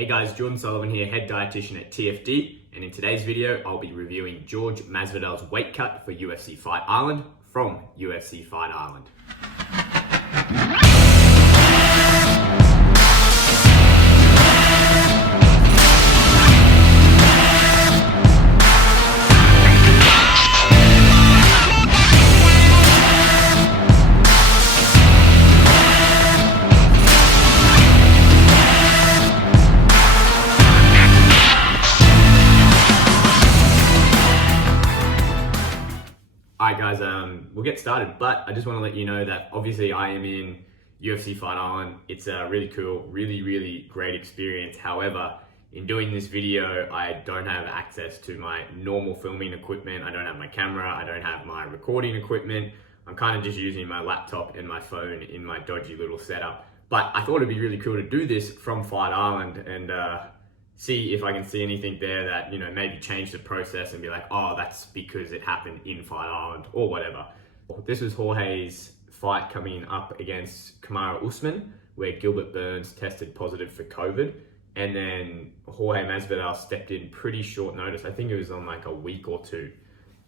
Hey guys, Jordan Sullivan here, head dietitian at TFD, and in today's video, I'll be reviewing Jorge Masvidal's weight cut for UFC Fight Island from UFC Fight Island. Alright guys, we'll get started, but I just want to let you know that obviously I am in UFC Fight Island. It's a really cool, really great experience. However, in doing this video, I don't have access to my normal filming equipment. I don't have my camera, I don't have my recording equipment. I'm kind of just using my laptop and my phone in my dodgy little setup. But I thought it'd be really cool to do this from Fight Island and see if I can see anything there that, maybe change the process and be like, oh, that's because it happened in Fight Island or whatever. This was Jorge's fight coming up against Kamaru Usman, where Gilbert Burns tested positive for COVID. And then Jorge Masvidal stepped in pretty short notice. I think it was on like a week or two.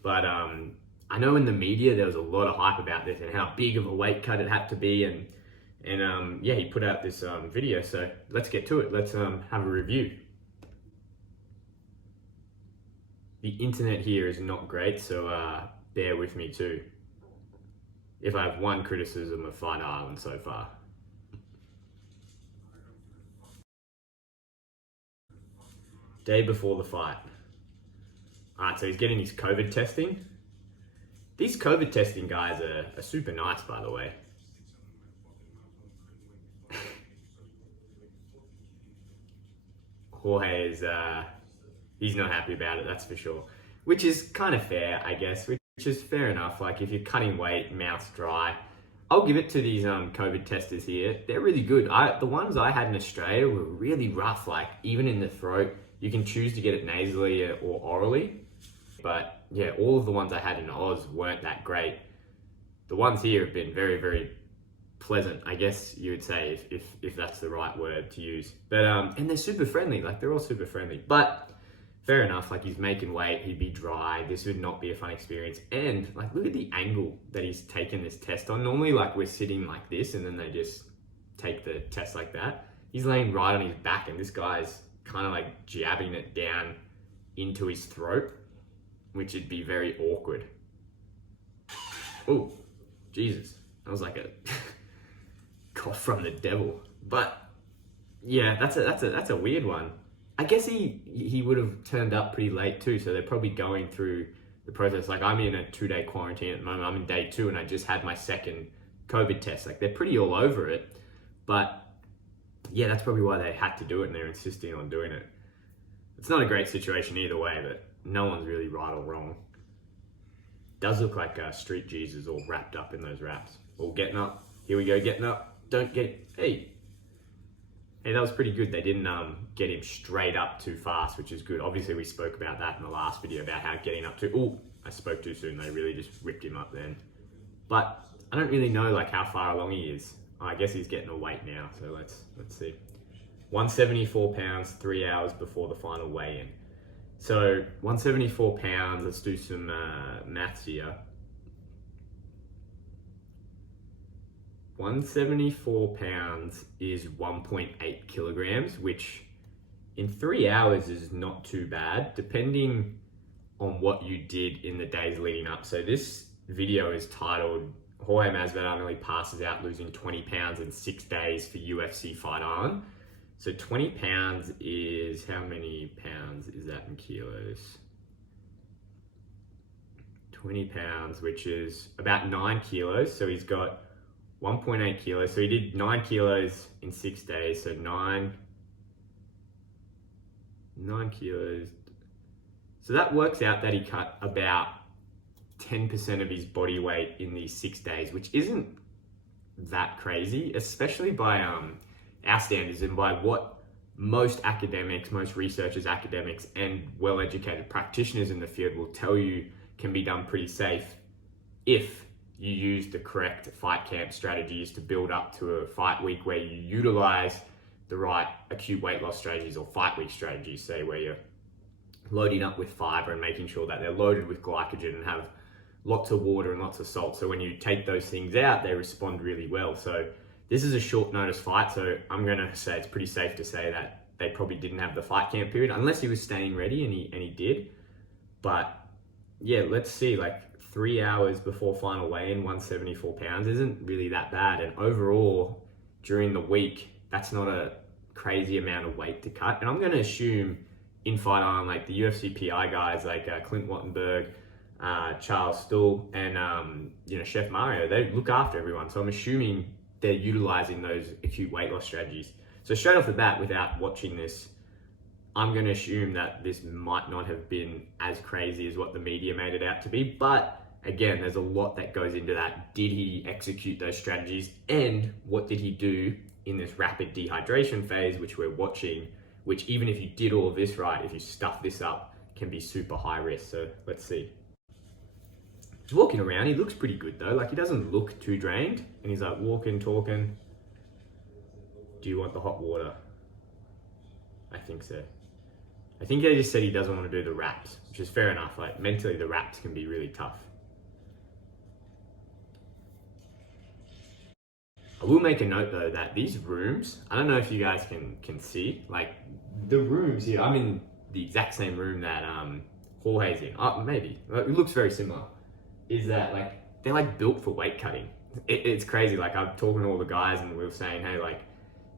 But I know in the media, there was a lot of hype about this and how big of a weight cut it had to be. And yeah, he put out this video. So let's get to it. Let's have a review. The internet here is not great, so bear with me too, if I have one criticism of Fight Island so far. Day before the fight. Alright, so he's getting his COVID testing. These COVID testing guys are super nice, by the way. Jorge is... he's not happy about it, that's for sure. Which is kind of fair, I guess, which is fair enough. Like if you're cutting weight, mouth's dry, I'll give it to these COVID testers here. They're really good. The ones I had in Australia were really rough, like even in the throat. You can choose to get it nasally or orally. But yeah, all of the ones I had in Oz weren't that great. The ones here have been very pleasant, I guess you would say, if that's the right word to use. But and they're super friendly, like they're all super friendly. But fair enough, like he's making weight, he'd be dry, this would not be a fun experience. And like, look at the angle that he's taken this test on. Normally like we're sitting like this and then they just take the test like that. He's laying right on his back and this guy's kind of like jabbing it down into his throat, which would be very awkward. Oh, Jesus, that was like a cough from the devil. But yeah, that's a weird one. I guess he would have turned up pretty late too, so they're probably going through the process. Like I'm in a 2-day quarantine at the moment. I'm in day 2 and I just had my second COVID test. Like they're pretty all over it, but yeah, that's probably why they had to do it and they're insisting on doing it. It's not a great situation either way, but no one's really right or wrong. Does look like Street Jesus all wrapped up in those wraps. All getting up. Here we go, getting up. Don't get, hey, that was pretty good. They didn't get him straight up too fast, which is good. Obviously, we spoke about that in the last video about how getting up to... Oh, I spoke too soon. They really just ripped him up then. But I don't really know like how far along he is. I guess he's getting a weight now, so let's see. 174 pounds, 3 hours before the final weigh-in. So 174 pounds, let's do some maths here. 174 pounds is 1.8 kilograms, which in 3 hours is not too bad, depending on what you did in the days leading up. So this video is titled, Jorge Masvidal nearly passes out losing 20 pounds in 6 days for UFC Fight Island. So 20 pounds is, how many pounds is that in kilos? 20 pounds, which is about 9 kilos. So he's got 1.8 kilos. So he did 9 kilos in 6 days. So 9 kilos. So that works out that he cut about 10% of his body weight in these 6 days, which isn't that crazy, especially by our standards and by what most academics, most researchers, academics, and well-educated practitioners in the field will tell you can be done pretty safe if you use the correct fight camp strategies to build up to a fight week where you utilize the right acute weight loss strategies or fight week strategies, say where you're loading up with fiber and making sure that they're loaded with glycogen and have lots of water and lots of salt. So when you take those things out, they respond really well. So this is a short notice fight. So I'm going to say it's pretty safe to say that they probably didn't have the fight camp period unless he was staying ready, and he did. But yeah, let's see, like 3 hours before final weigh-in, 174 pounds isn't really that bad. And overall, during the week, that's not a crazy amount of weight to cut. And I'm going to assume in Fight Island, like the UFC PI guys like Clint Wattenberg, Charles Stuhl, and Chef Mario, they look after everyone. So I'm assuming they're utilizing those acute weight loss strategies. So straight off the bat, without watching this, I'm going to assume that this might not have been as crazy as what the media made it out to be. But again, there's a lot that goes into that. Did he execute those strategies? And what did he do in this rapid dehydration phase, which we're watching, which even if you did all of this right, if you stuff this up, can be super high risk. So let's see. He's walking around. He looks pretty good though. Like, he doesn't look too drained. And he's like walking, talking. Do you want the hot water? I think so. I think he just said he doesn't want to do the wraps, which is fair enough. Like, mentally, the wraps can be really tough. I will make a note though that these rooms, I don't know if you guys can see, like the rooms here, I'm in the exact same room that Jorge's in. Maybe, it looks very similar. Is that like, they're like built for weight cutting. It's crazy. Like, I'm talking to all the guys and we were saying, hey, like,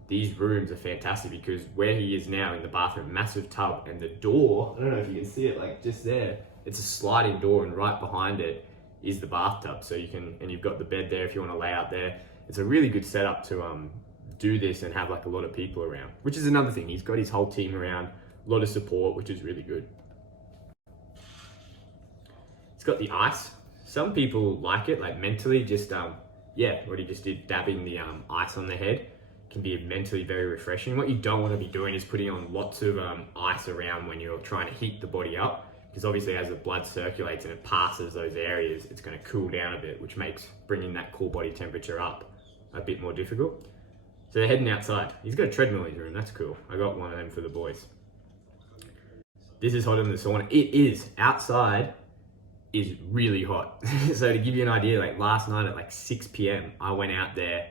these rooms are fantastic because where he is now in the bathroom, massive tub, and the door, I don't know if you can see it, like just there, it's a sliding door, and right behind it is the bathtub. So you can, and you've got the bed there if you want to lay out there. It's a really good setup to do this and have like a lot of people around, which is another thing. He's got his whole team around, a lot of support, which is really good. It's got the ice. Some people like it, like mentally, just what he just did, dabbing the ice on the head, can be mentally very refreshing. What you don't want to be doing is putting on lots of ice around when you're trying to heat the body up, because obviously as the blood circulates and it passes those areas, it's going to cool down a bit, which makes bringing that core body temperature up a bit more difficult. So they're heading outside. He's got a treadmill in his room, that's cool. I got one of them for the boys. This is hotter than the sauna. It is. Outside is really hot. So to give you an idea, like last night at like 6 p.m, I went out there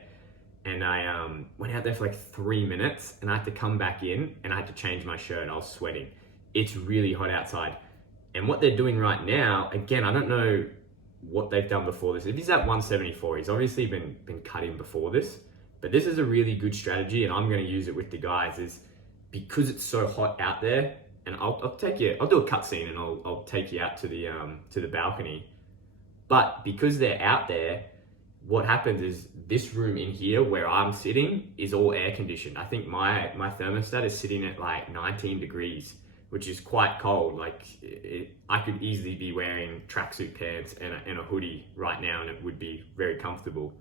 and I went out there for like 3 minutes and I had to come back in and I had to change my shirt. I was sweating. It's really hot outside. And what they're doing right now, again, I don't know what they've done before this. If he's at 174, he's obviously been cutting before this, but this is a really good strategy and I'm going to use it with the guys, is because it's so hot out there. And I'll take you, I'll do a cutscene and I'll take you out to the balcony. But because they're out there, what happens is this room in here where I'm sitting is all air conditioned. I think my thermostat is sitting at like 19 degrees, which is quite cold. Like I could easily be wearing tracksuit pants and a hoodie right now and it would be very comfortable.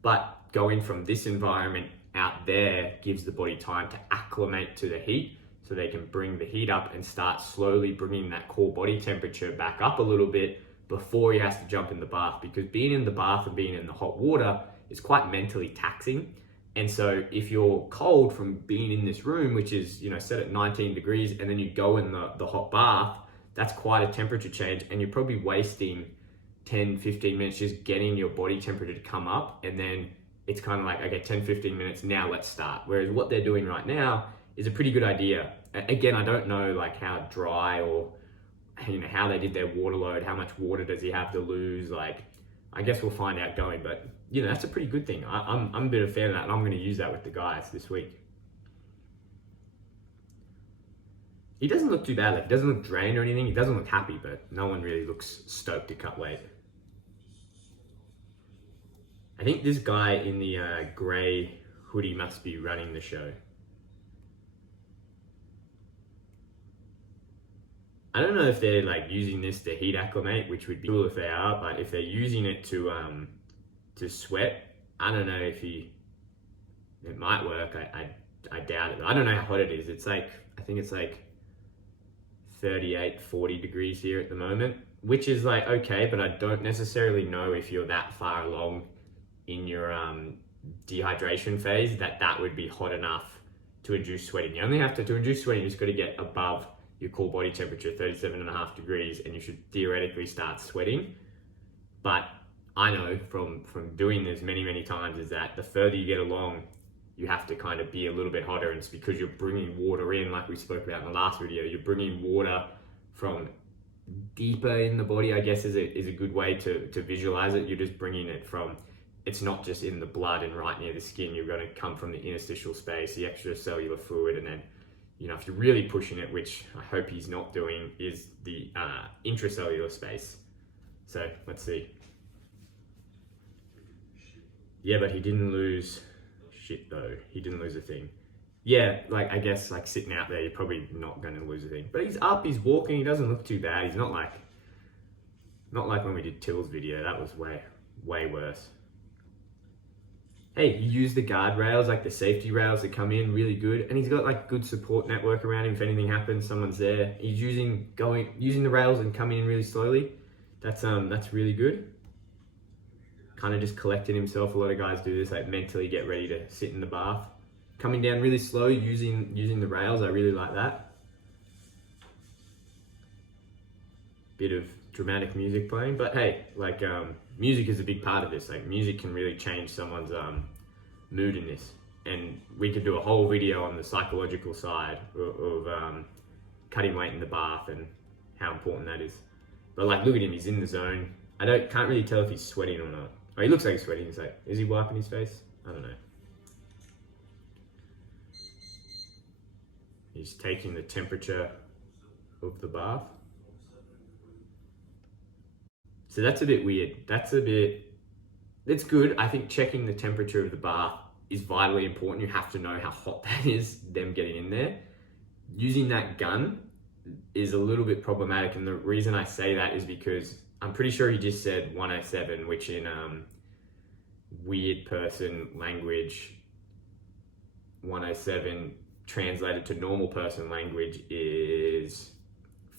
But going from this environment out there gives the body time to acclimate to the heat, so they can bring the heat up and start slowly bringing that core body temperature back up a little bit before he has to jump in the bath, because being in the bath and being in the hot water is quite mentally taxing. And so if you're cold from being in this room, which is, set at 19 degrees, and then you go in the hot bath, that's quite a temperature change. And you're probably wasting 10, 15 minutes just getting your body temperature to come up. And then it's kind of like, okay, 10, 15 minutes, now let's start. Whereas what they're doing right now is a pretty good idea. Again, I don't know like how dry or how they did their water load, how much water does he have to lose, like I guess we'll find out going, but that's a pretty good thing. I'm a bit of a fan of that and I'm going to use that with the guys this week. He doesn't look too bad, like he doesn't look drained or anything, he doesn't look happy, but no one really looks stoked to cut weight. I think this guy in the grey hoodie must be running the show. I don't know if they're like using this to heat acclimate, which would be cool if they are, but if they're using it to sweat, I don't know if it might work. I doubt it. I don't know how hot it is. It's like, I think it's like 38, 40 degrees here at the moment, which is like, okay, but I don't necessarily know if you're that far along in your dehydration phase that would be hot enough to induce sweating. You only have to induce sweating, you just got to get above your core body temperature, 37.5 degrees, and you should theoretically start sweating. But I know from doing this many times is that the further you get along, you have to kind of be a little bit hotter, and it's because you're bringing water in, like we spoke about in the last video. You're bringing water from deeper in the body, I guess is a good way to visualize it. You're just bringing it from, it's not just in the blood and right near the skin. You're going to come from the interstitial space, the extracellular fluid, and then, you know, if you're really pushing it, which I hope he's not doing, is the intracellular space. So let's see. Yeah, but he didn't lose shit though. He didn't lose a thing. Yeah, like I guess like sitting out there, you're probably not going to lose a thing. But he's up, he's walking, he doesn't look too bad. He's not like when we did Till's video. That was way worse. Hey, he used the guardrails, like the safety rails that come in really good, and he's got like good support network around him. If anything happens, someone's there. He's using the rails and coming in really slowly. That's really good. Kind of just collected himself. A lot of guys do this, like mentally get ready to sit in the bath. Coming down really slow, using the rails. I really like that. Bit of dramatic music playing, but hey, like music is a big part of this. Like music can really change someone's mood in this, and we could do a whole video on the psychological side of cutting weight in the bath and how important that is. But like, look at him, he's in the zone. Can't really tell if he's sweating or not. Oh, he looks like he's sweating. He's like, is he wiping his face? I don't know. He's taking the temperature of the bath. So that's a bit weird. It's good. I think checking the temperature of the bath is vitally important. You have to know how hot that is, them getting in there. Using that gun is a little bit problematic, and the reason I say that is because I'm pretty sure he just said 107, which in weird person language, 107 translated to normal person language is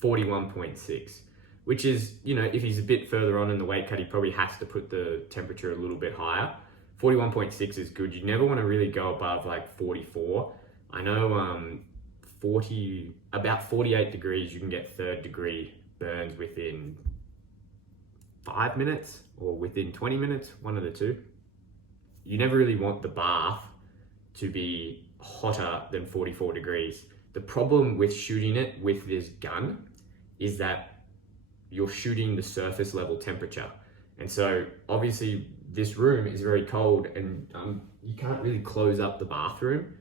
41.6, which is, you know, if he's a bit further on in the weight cut, he probably has to put the temperature a little bit higher. 41.6 is good. You never want to really go above like 44. I know about 48 degrees, you can get 3rd degree burns within 5 minutes or within 20 minutes, one of the two. You never really want the bath to be hotter than 44 degrees. The problem with shooting it with this gun is that you're shooting the surface level temperature. And so obviously this room is very cold, and you can't really close up the bathroom.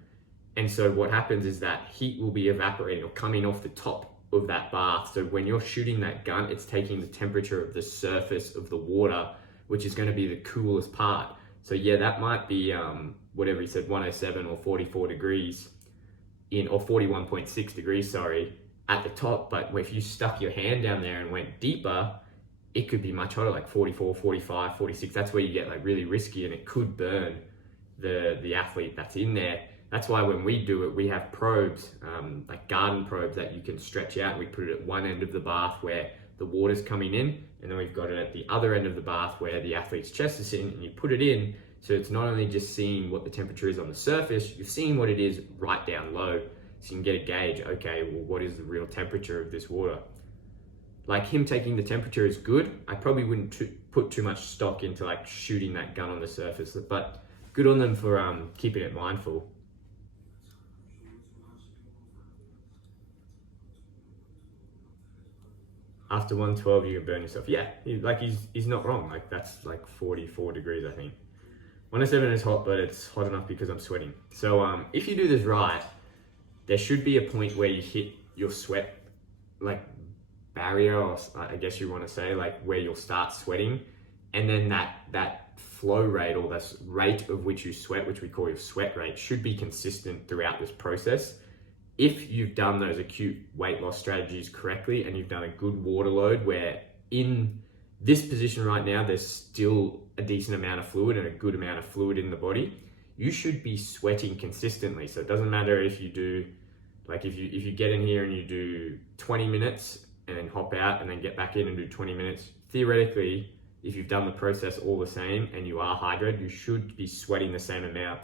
And so what happens is that heat will be evaporating or coming off the top of that bath. So when you're shooting that gun, it's taking the temperature of the surface of the water, which is going to be the coolest part. So yeah, that might be whatever he said, 107 or 44 degrees or 41.6 degrees, sorry, at the top. But if you stuck your hand down there and went deeper, it could be much hotter, like 44, 45, 46. That's where you get like really risky, and it could burn the athlete that's in there. That's why when we do it, we have probes, like garden probes that you can stretch out. We put it at one end of the bath where the water's coming in, and then we've got it at the other end of the bath where the athlete's chest is sitting, and you put it in. So it's not only just seeing what the temperature is on the surface, you're seeing what it is right down low. So you can get a gauge, okay, well, what is the real temperature of this water? Like him taking the temperature is good. I probably wouldn't put too much stock into like shooting that gun on the surface, but good on them for keeping it mindful. After 112, you can burn yourself. Yeah, he's not wrong. Like that's like 44 degrees, I think. 107 is hot, but it's hot enough because I'm sweating. So if you do this right, there should be a point where you hit your sweat like barrier, or I guess you want to say, like where you'll start sweating, and then that flow rate, or the rate of which you sweat, which we call your sweat rate, should be consistent throughout this process. If you've done those acute weight loss strategies correctly, and you've done a good water load where in this position right now, there's still a decent amount of fluid and a good amount of fluid in the body, you should be sweating consistently. So it doesn't matter if you do, like if you get in here and you do 20 minutes and then hop out and then get back in and do 20 minutes, theoretically, if you've done the process all the same and you are hydrated, you should be sweating the same amount.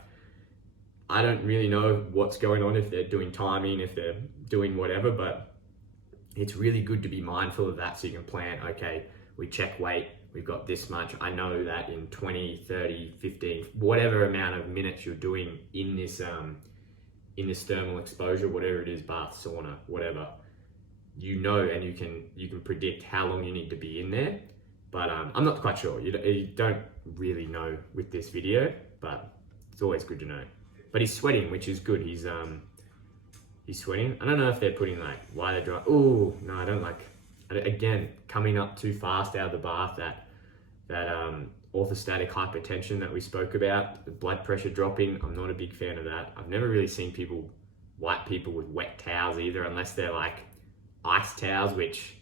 I don't really know what's going on, if they're doing timing, if they're doing whatever, but it's really good to be mindful of that so you can plan, okay, we check weight, we've got this much. I know that in 20, 30, 15, whatever amount of minutes you're doing in this thermal exposure, whatever it is, bath, sauna, whatever, you know, and you can predict how long you need to be in there. But I'm not quite sure. You don't really know with this video, but it's always good to know. But he's sweating, which is good. He's sweating. I don't know if they're putting like why they're dry. Oh no, I don't like. Again, coming up too fast out of the bath. That orthostatic hypertension that we spoke about, the blood pressure dropping. I'm not a big fan of that. I've never really seen white people with wet towels either, unless they're like ice towels, which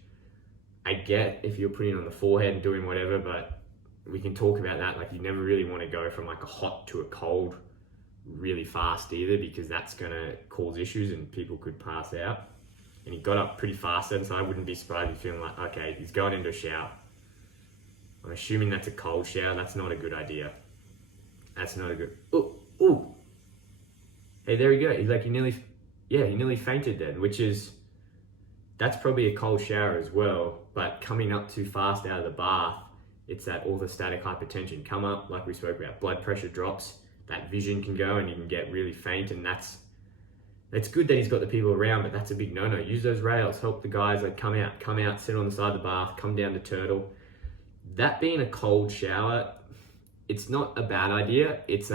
I get if you're putting it on the forehead and doing whatever, but we can talk about that. Like, you never really want to go from like a hot to a cold really fast either, because that's going to cause issues and people could pass out. And he got up pretty fast then, so I wouldn't be surprised if feeling like, okay, he's going into a shower. I'm assuming that's a cold shower. That's not a good idea. That's not a good... Ooh. Hey, there we go. He nearly fainted then, that's probably a cold shower as well, but coming up too fast out of the bath, it's that orthostatic hypertension come up, like we spoke about, blood pressure drops, that vision can go and you can get really faint, and it's good that he's got the people around, but that's a big no-no. Use those rails, help the guys like come out, sit on the side of the bath, come down to turtle. That being a cold shower, it's not a bad idea. It's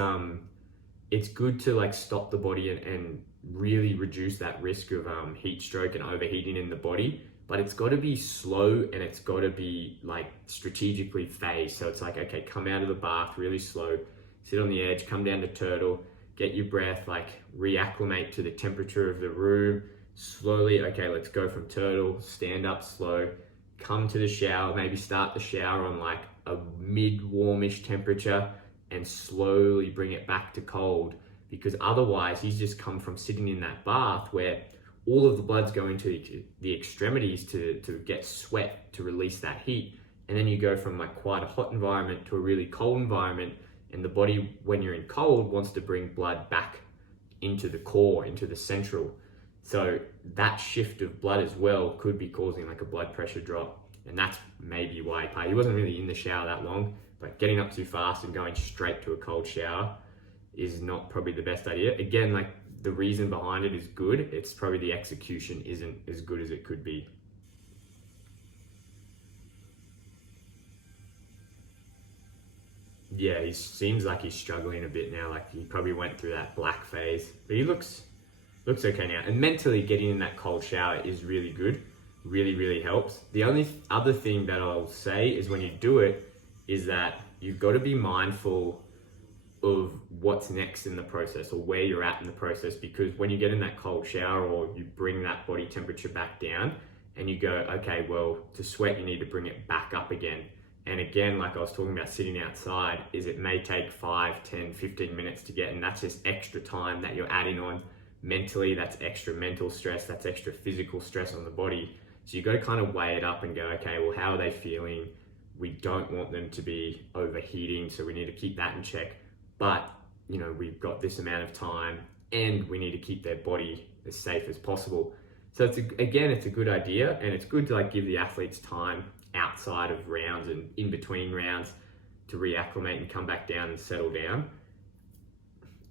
good to like stop the body and really reduce that risk of heat stroke and overheating in the body, but it's got to be slow and it's got to be like strategically phased. So it's like, okay, come out of the bath really slow, sit on the edge, come down to turtle, get your breath, like reacclimate to the temperature of the room slowly. Okay, let's go from turtle, stand up slow, come to the shower, maybe start the shower on like a mid-warmish temperature and slowly bring it back to cold, because otherwise he's just come from sitting in that bath where all of the blood's going to the extremities to get sweat to release that heat, and then you go from like quite a hot environment to a really cold environment, and the body, when you're in cold, wants to bring blood back into the core, into the central. So that shift of blood as well could be causing like a blood pressure drop, and that's maybe why he wasn't really in the shower that long. But getting up too fast and going straight to a cold shower is not probably the best idea. Again, like the reason behind it is good. It's probably the execution isn't as good as it could be. Yeah, he seems like he's struggling a bit now. Like he probably went through that black phase, but he looks okay now. And mentally getting in that cold shower is really good. Really, really helps. The only other thing that I'll say is when you do it is that you've got to be mindful of what's next in the process or where you're at in the process, because when you get in that cold shower or you bring that body temperature back down and you go, okay, well, to sweat, you need to bring it back up again. And again, like I was talking about sitting outside, is it may take 5, 10, 15 minutes to get, and that's just extra time that you're adding on mentally. That's extra mental stress, that's extra physical stress on the body. So you've got to kind of weigh it up and go, okay, well, how are they feeling? We don't want them to be overheating, so we need to keep that in check. But, you know, we've got this amount of time and we need to keep their body as safe as possible. So it's a good idea, and it's good to like give the athletes time outside of rounds and in between rounds to reacclimate and come back down and settle down.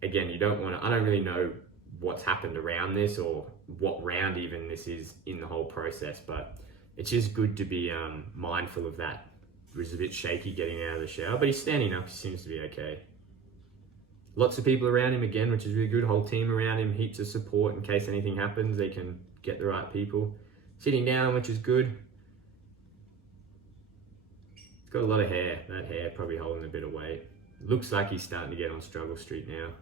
Again, I don't really know what's happened around this or what round even this is in the whole process, but it's just good to be mindful of that. He was a bit shaky getting out of the shower, but he's standing up. He seems to be okay. Lots of people around him again, which is really good. Whole team around him, heaps of support in case anything happens. They can get the right people. Sitting down, which is good. He's got a lot of hair. That hair probably holding a bit of weight. Looks like he's starting to get on struggle street now.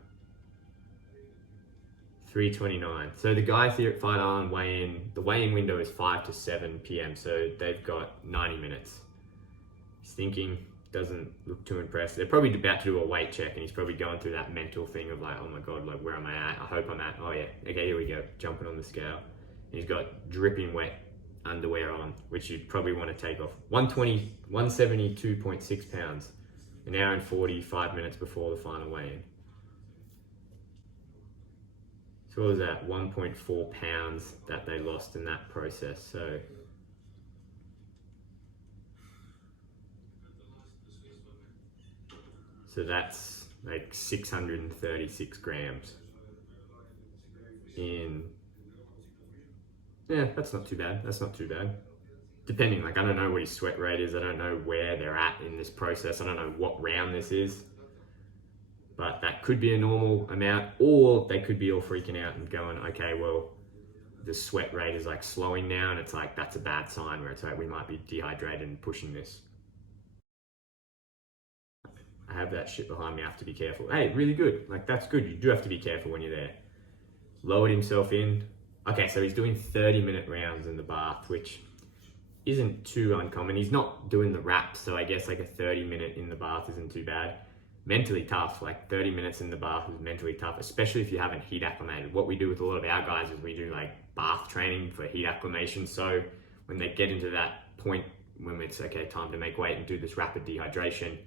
3:29. So the guys here at Fight Island weigh in. The weigh-in window is 5 to 7 p.m. So they've got 90 minutes. He's thinking, doesn't look too impressed. They're probably about to do a weight check, and he's probably going through that mental thing of like, oh my God, like where am I at? I hope I'm at, oh yeah, okay, here we go, jumping on the scale. And he's got dripping wet underwear on, which you'd probably want to take off. 172.6 pounds, an hour and 45 minutes before the final weigh-in. So what was that? 1.4 pounds that they lost in that process. So that's like 636 grams in, yeah, that's not too bad. That's not too bad. Depending, like, I don't know what his sweat rate is. I don't know where they're at in this process. I don't know what round this is. But that could be a normal amount, or they could be all freaking out and going, okay, well, the sweat rate is like slowing now, and it's like, that's a bad sign where it's like, we might be dehydrated and pushing this. I have that shit behind me. I have to be careful. Hey, really good. Like, that's good. You do have to be careful when you're there. Lowered himself in. Okay, so he's doing 30-minute rounds in the bath, which isn't too uncommon. He's not doing the wraps, so I guess like a 30-minute in the bath isn't too bad. Mentally tough, like 30 minutes in the bath is mentally tough, especially if you haven't heat acclimated. What we do with a lot of our guys is we do like bath training for heat acclimation. So when they get into that point when it's okay, time to make weight and do this rapid dehydration,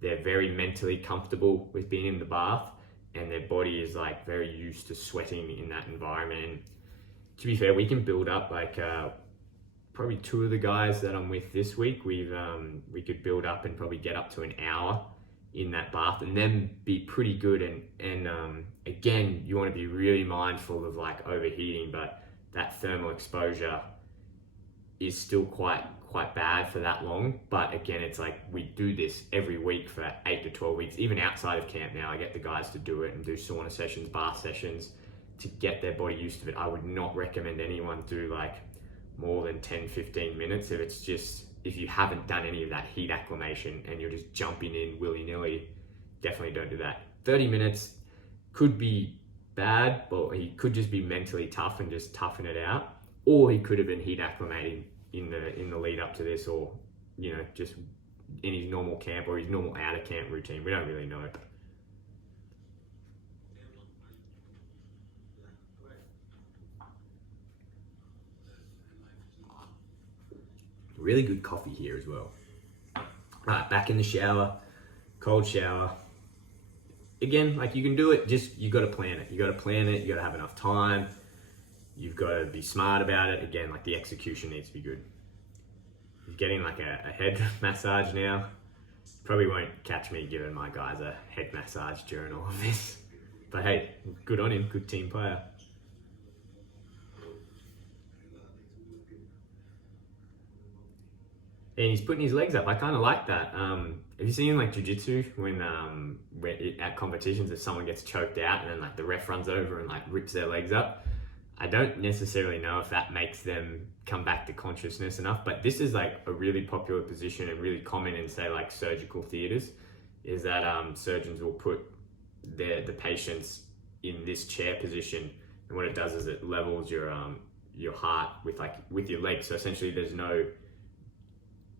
they're very mentally comfortable with being in the bath, and their body is like very used to sweating in that environment. And to be fair, we can build up like probably two of the guys that I'm with this week. We could build up and probably get up to an hour in that bath and then be pretty good. And again, you want to be really mindful of like overheating, but that thermal exposure is still quite bad for that long. But again, it's like we do this every week for 8 to 12 weeks. Even outside of camp now, I get the guys to do it and do sauna sessions, bath sessions to get their body used to it. I would not recommend anyone do like more than 10-15 minutes if you haven't done any of that heat acclimation and you're just jumping in willy-nilly. Definitely don't do that. 30 minutes could be bad, but he could just be mentally tough and just toughen it out, or he could have been heat acclimating in the lead up to this, or just in his normal camp or his normal out of camp routine. We don't really know. Really good coffee here as well. Alright, back in the shower, cold shower. Again, like, you can do it, just you got to plan it. You got to have enough time. You've got to be smart about it. Again, like, the execution needs to be good. He's getting like a head massage now. Probably won't catch me giving my guys a head massage during all of this. But hey, good on him, good team player. And he's putting his legs up. I kind of like that. Have you seen like jiu-jitsu when at competitions, if someone gets choked out and then like the ref runs over and like rips their legs up? I don't necessarily know if that makes them come back to consciousness enough, but this is like a really popular position and really common in, say, like surgical theaters, is that surgeons will put the patients in this chair position, and what it does is it levels your heart with your legs. So essentially there's no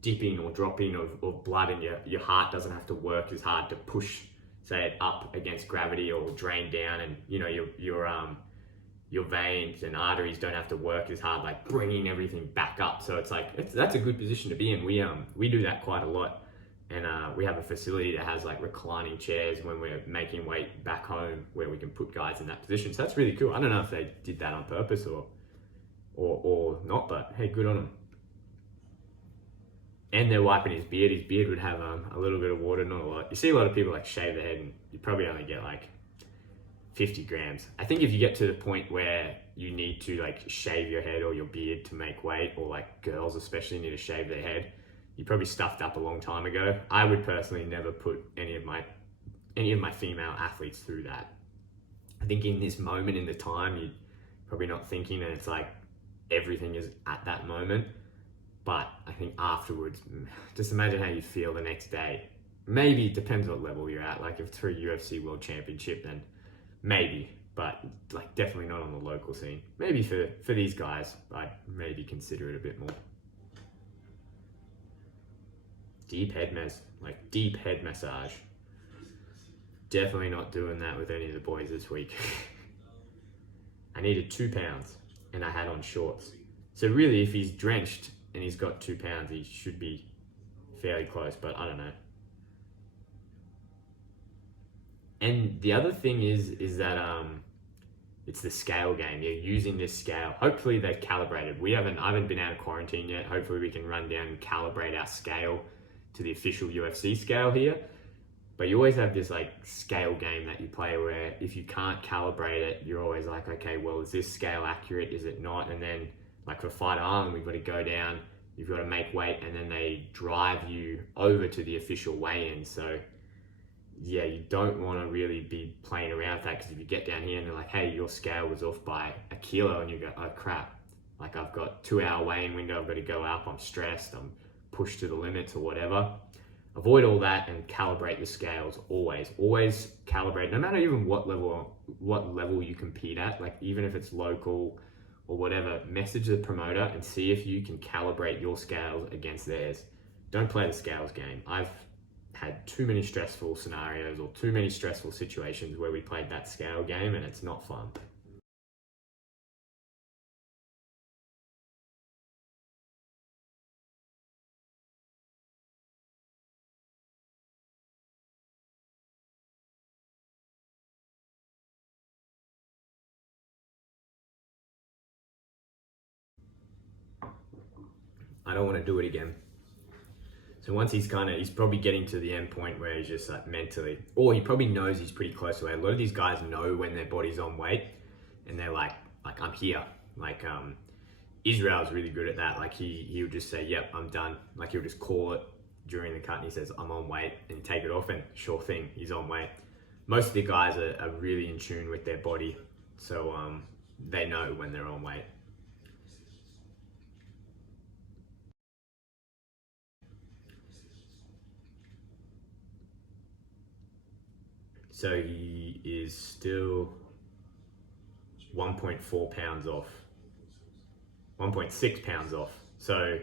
dipping or dropping of blood, and your heart doesn't have to work as hard to push, say, it up against gravity or drain down, and your veins and arteries don't have to work as hard, like bringing everything back up. So it's like, that's a good position to be in. We do that quite a lot, and we have a facility that has like reclining chairs when we're making weight back home, where we can put guys in that position. So that's really cool. I don't know if they did that on purpose or not, but hey, good on them. And they're wiping his beard. His beard would have a little bit of water, not a lot. You see a lot of people like shave their head, and you probably only get like 50 grams. I think if you get to the point where you need to like shave your head or your beard to make weight, or like girls especially need to shave their head, you probably stuffed up a long time ago. I would personally never put any of my female athletes through that. I think in this moment in the time, you're probably not thinking, and it's like everything is at that moment. But I think afterwards, just imagine how you feel the next day. Maybe, it depends what level you're at. Like if it's for a UFC World Championship, then maybe, but like definitely not on the local scene. Maybe for these guys, I'd maybe consider it a bit more. Deep head massage. Definitely not doing that with any of the boys this week. I needed 2 pounds and I had on shorts. So really, if he's drenched and he's got 2 pounds, he should be fairly close, but I don't know. And the other thing is that It's the scale game. You're using this scale. Hopefully they've calibrated. I haven't been out of quarantine yet. Hopefully we can run down and calibrate our scale to the official UFC scale here. But you always have this like scale game that you play where if you can't calibrate it, you're always like, okay, well, is this scale accurate? Is it not? And then like for Fight Island, we've got to go down, you've got to make weight, and then they drive you over to the official weigh-in. So yeah, you don't want to really be playing around with that, because if you get down here and they're like, hey, your scale was off by a kilo, and you go, oh crap, like I've got 2-hour weigh-in window, I've got to go up, I'm stressed, I'm pushed to the limits or whatever. Avoid all that and calibrate your scales always. Always calibrate, no matter even what level you compete at, like even if it's local or whatever, message the promoter and see if you can calibrate your scales against theirs. Don't play the scales game. I've had too many stressful scenarios or too many stressful situations where we played that scale game, and it's not fun. I don't want to do it again. So once he's probably getting to the end point where he's just like mentally, or he probably knows he's pretty close to it. A lot of these guys know when their body's on weight, and they're like I'm here. Like Israel's really good at that. Like he'll just say, yep, I'm done. Like he'll just call it during the cut and he says, I'm on weight, and take it off, and sure thing, he's on weight. Most of the guys are really in tune with their body, so they know when they're on weight. So he is still 1.4 pounds off, 1.6 pounds off. So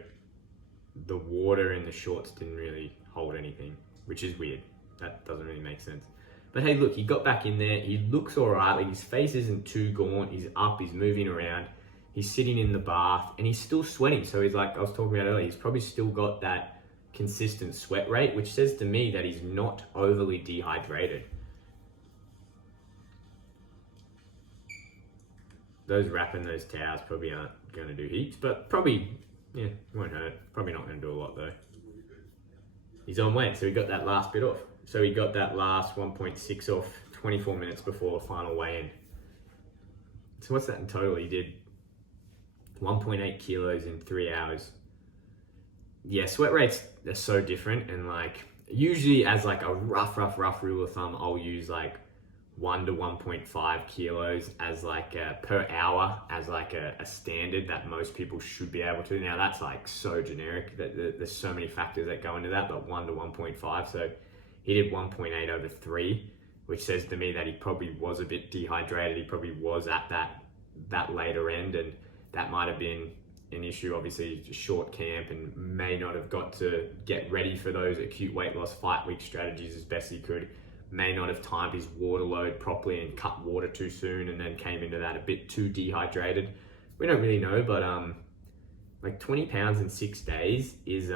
the water in the shorts didn't really hold anything, which is weird. That doesn't really make sense. But hey, look, he got back in there. He looks all right. Like his face isn't too gaunt. He's up, he's moving around. He's sitting in the bath and he's still sweating. So he's like, I was talking about earlier, he's probably still got that consistent sweat rate, which says to me that he's not overly dehydrated. Those wrapping those towels probably aren't going to do heaps, but probably, yeah, won't hurt. Probably not going to do a lot though. He's on weight, so he got that last bit off. So he got that last 1.6 off 24 minutes before the final weigh-in. So what's that in total? He did 1.8 kilos in 3 hours. Yeah, sweat rates are so different, and like usually as like a rough rule of thumb, I'll use like 1 to 1.5 kilos as like per hour as like a standard that most people should be able to. Now that's like so generic that there's so many factors that go into that, but 1 to 1.5. So he did 1.8 over 3, which says to me that he probably was a bit dehydrated. He probably was at that later end, and that might have been an issue. Obviously just short camp and may not have got to get ready for those acute weight loss fight week strategies as best he could. May not have timed his water load properly and cut water too soon, and then came into that a bit too dehydrated. We don't really know, but like 20 pounds in 6 days is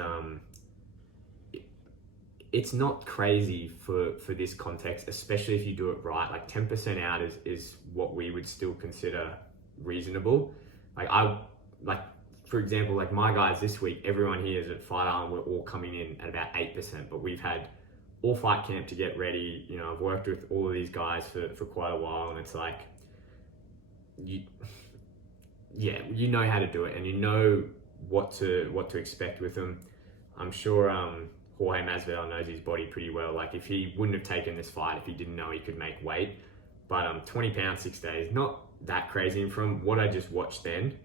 it's not crazy for this context, especially if you do it right. Like 10% out is what we would still consider reasonable. Like for example, like my guys this week, everyone here is at Fight Island, we're all coming in at about 8%, but we've had all fight camp to get ready. You know, I've worked with all of these guys for quite a while, and it's like, you know how to do it, and you know what to expect with them. I'm sure Jorge Masvidal knows his body pretty well. Like if he wouldn't have taken this fight if he didn't know he could make weight. But 20 pounds 6 days, not that crazy. And from what I just watched then,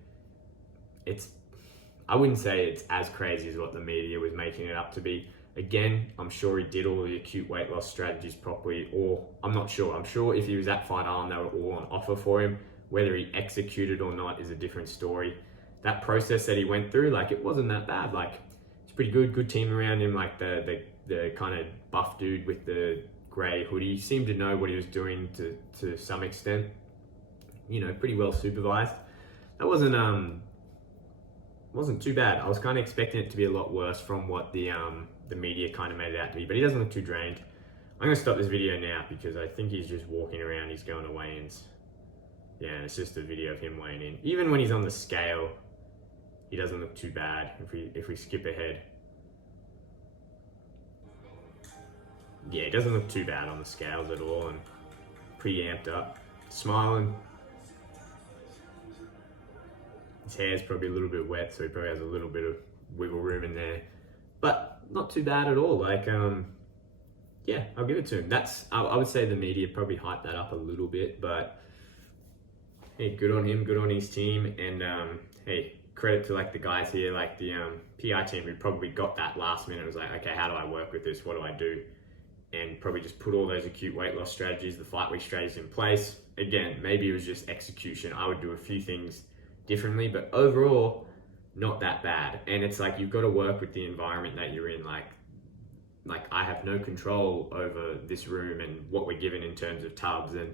I wouldn't say it's as crazy as what the media was making it up to be. Again, I'm sure he did all the acute weight loss strategies properly, or I'm not sure. I'm sure if he was at Fight Island, they were all on offer for him. Whether he executed or not is a different story. That process that he went through, like it wasn't that bad. Like it's pretty good team around him. Like the kind of buff dude with the grey hoodie seemed to know what he was doing to some extent. You know, pretty well supervised. That wasn't too bad. I was kind of expecting it to be a lot worse from what the media kind of made it out to be, but he doesn't look too drained. I'm going to stop this video now because I think he's just walking around. He's going to weigh-ins. Yeah, it's just a video of him weighing in. Even when he's on the scale, he doesn't look too bad. If we skip ahead. Yeah, he doesn't look too bad on the scales at all, and pretty amped up. Smiling. His hair's probably a little bit wet, so he probably has a little bit of wiggle room in there. But not too bad at all. Like, yeah, I'll give it to him. I would say the media probably hyped that up a little bit, but hey, good on him, good on his team, and hey, credit to like the guys here, like the PR team who probably got that last minute. It was like, okay, how do I work with this? What do I do? And probably just put all those acute weight loss strategies, the fight week strategies in place. Again, maybe it was just execution. I would do a few things differently, but overall, not that bad. And it's like, you've got to work with the environment that you're in. Like I have no control over this room and what we're given in terms of tubs and,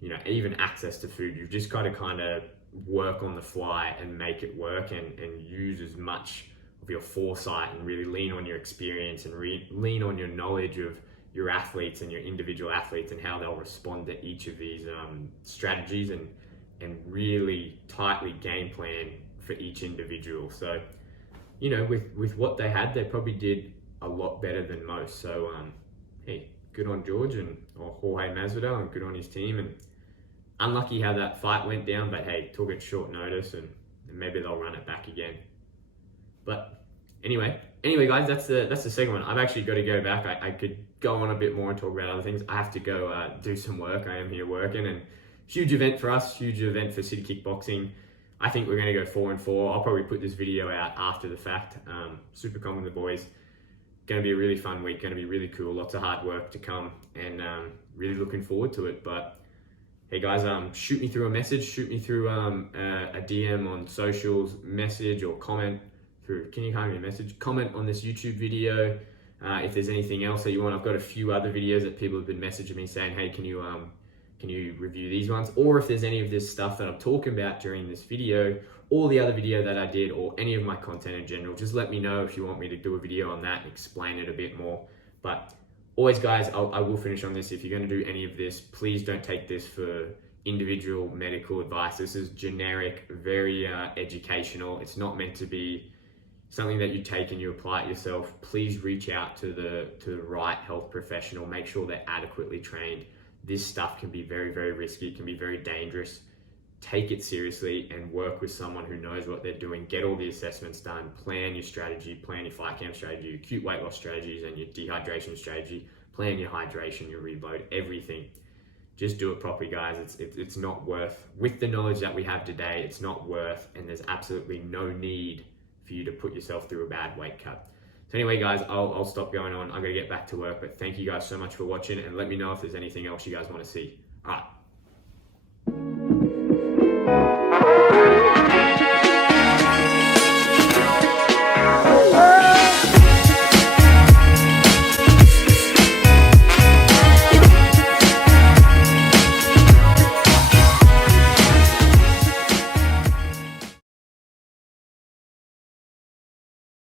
you know, even access to food. You've just got to kind of work on the fly and make it work, and use as much of your foresight and really lean on your experience and lean on your knowledge of your athletes and your individual athletes and how they'll respond to each of these strategies, and really tightly game plan for each individual. So, you know, with what they had, they probably did a lot better than most. So, hey, good on George or Jorge Masvidal, and good on his team. And unlucky how that fight went down, but hey, took it short notice, and maybe they'll run it back again. But anyway, guys, that's the second one. I've actually got to go back. I could go on a bit more and talk about other things. I have to go do some work. I am here working, and huge event for us, huge event for City Kickboxing. I think we're going to go 4-4. I'll probably put this video out after the fact. Super calm with the boys. Going to be a really fun week. Going to be really cool. Lots of hard work to come, and really looking forward to it. But hey guys, shoot me through a message. Shoot me through a DM on socials, message or comment through. Can you give me a message? Comment on this YouTube video. If there's anything else that you want, I've got a few other videos that people have been messaging me saying, hey, can you review these ones? Or if there's any of this stuff that I'm talking about during this video, or the other video that I did, or any of my content in general, just let me know if you want me to do a video on that and explain it a bit more. But always, guys, I will finish on this. If you're going to do any of this, please don't take this for individual medical advice. This is generic, very educational. It's not meant to be something that you take and you apply it yourself. Please reach out to the right health professional. Make sure they're adequately trained. This stuff can be very, very risky. It can be very dangerous. Take it seriously and work with someone who knows what they're doing. Get all the assessments done. Plan your strategy. Plan your fight camp strategy, your acute weight loss strategies, and your dehydration strategy. Plan your hydration, your reload, everything. Just do it properly, guys. It's not worth, with the knowledge that we have today, it's not worth, and there's absolutely no need for you to put yourself through a bad weight cut. So anyway, guys, I'll stop going on. I'm going to get back to work, but thank you guys so much for watching, and let me know if there's anything else you guys want to see. All right.